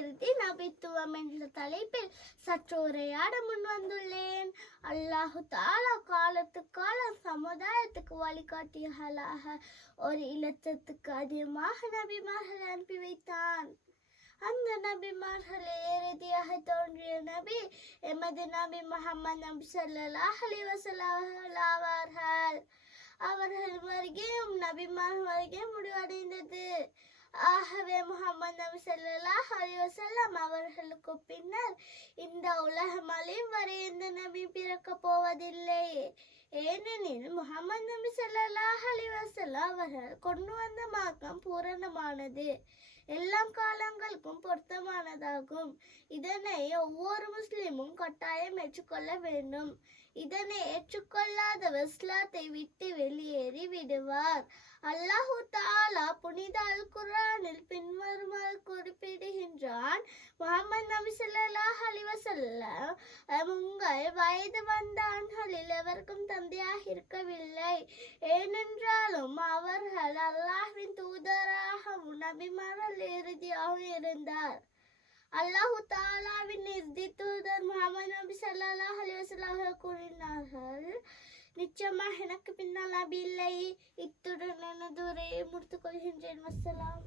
இறுதி நபித்துவம் என்ற தலைப்பில் சற்று உரையாட முன் வந்துள்ளேன். அல்லாஹு தாலா காலத்து காலம் சமுதாயத்துக்கு வழிகாட்டியர்களாக ஒரு இலட்சத்துக்கு அதிகமாக நபிமார்கள் அனுப்பி வைத்தான். அந்த நபிமார்களில் இறுதியாக தோன்றிய நபி எமது நபி முகமது நபி ஸல்லல்லாஹு அலைஹி அவர்கள் ஆவார்கள். அவர்கள் வருகையும் நபிமார் வருகையும் முடிவடைந்தது. ஆகவே முகமது நபி ஸல்லல்லாஹு அலைஹி அவர்களுக்கு பின்னர் இந்த உலகம் அழியும் வரை எந்த நபி பிறக்க போவதில்லை. ஏனெனில் முகமது நபி ஸல்லல்லாஹு அலைஹி அவர்கள் கொண்டு வந்த மார்க்கம் பூரணமானது. எல்லா காலங்களுக்கும் பொருத்தமானதாகும். இதனை ஒவ்வொரு முஸ்லிமும் கட்டாயம் ஏற்றுக்கொள்ள வேண்டும். இதனை ஏற்றுக்கொள்ளாத இஸ்லாத்தை விட்டு வெளியேறி விடுவார். அல்லாஹு தாலா புனித அல் குர்ஆனில் முகமது நபி சொல்லாஹ் அலைஹி உங்கள் வயது வந்த ஆண்களில் எவருக்கும் தந்தையாக இருக்கவில்லை. ஏனென்றாலும் அவர்கள் அல்லாஹின் தூதராகவும் நபிமாரல் இறுதியாக இருந்தார். அல்லாஹு தாலாவின் இறுதி தூதர் முகமது நபி ஸல்லல்லாஹு அலைஹி கூறினார்கள் நிச்சயமாக எனக்கு பின்னால் நபி இல்லை. இத்துடன் எனது உரையை முடித்துக் கொள்கின்றேன். வசலாம்